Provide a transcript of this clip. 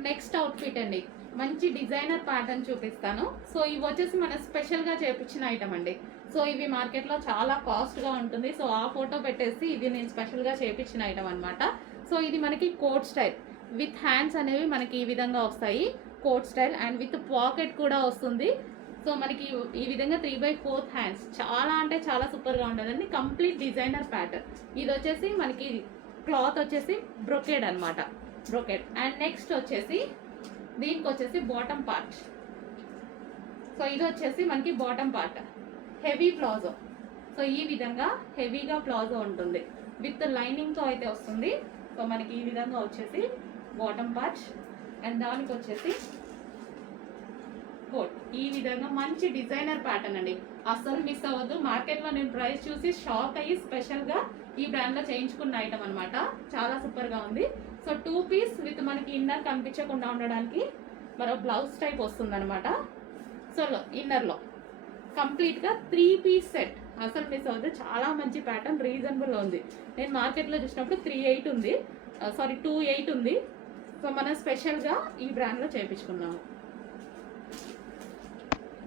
Next outfit అండి, మంచి designer pattern చూపిస్తాను. సో ఇవి వచ్చేసి మన స్పెషల్గా చేపించిన ఐటమ్ అండి. సో ఇవి మార్కెట్లో చాలా కాస్ట్గా ఉంటుంది. సో ఆ ఫోటో పెట్టేసి ఇది నేను స్పెషల్గా చేపించిన ఐటమ్ అనమాట. సో ఇది మనకి కోట్ స్టైల్ విత్ హ్యాండ్స్ అనేవి మనకి ఈ విధంగా వస్తాయి. Coat style and with pocket కూడా వస్తుంది. సో మనకి ఈ విధంగా 3/4 హ్యాండ్స్, చాలా అంటే చాలా సూపర్గా ఉంటుందండి. Complete designer pattern. ఇది వచ్చేసి మనకి క్లాత్ వచ్చేసి బ్రొకేడ్ అనమాట, బ్రొకేడ్. అండ్ నెక్స్ట్ వచ్చేసి దీనికి వచ్చేసి బాటమ్ పార్ట్. సో ఇది వచ్చేసి మనకి bottom part, heavy palazzo. So ఈ విధంగా హెవీగా ప్లాజో ఉంటుంది, విత్ లైనింగ్తో అయితే వస్తుంది. సో మనకి ఈ విధంగా వచ్చేసి బాటమ్ పార్ట్ అండ్ దానికి వచ్చేసి కోట్. ఈ విధంగా మంచి డిజైనర్ ప్యాటర్న్ అండి, అస్సలు మిస్ అవ్వద్దు. మార్కెట్లో నేను ప్రైస్ చూసి షాక్ అయ్యి స్పెషల్గా ఈ బ్రాండ్లో చేయించుకున్న ఐటమ్ అనమాట. చాలా సూపర్గా ఉంది. సో 2 పీస్ విత్ మనకి ఇన్నర్ కనిపించకుండా ఉండడానికి మరో బ్లౌజ్ టైప్ వస్తుంది అనమాట. సో ఇన్నర్లో కంప్లీట్గా 3 పీస్ సెట్, అసలు మిస్ అవ్వద్దు. చాలా మంచి ప్యాటర్న్, రీజనబుల్ ఉంది. నేను మార్కెట్లో చూసినప్పుడు 3.8 ఉంది, 2.8 ఉంది. సో మనం స్పెషల్గా ఈ బ్రాండ్లో చేయించుకున్నాము.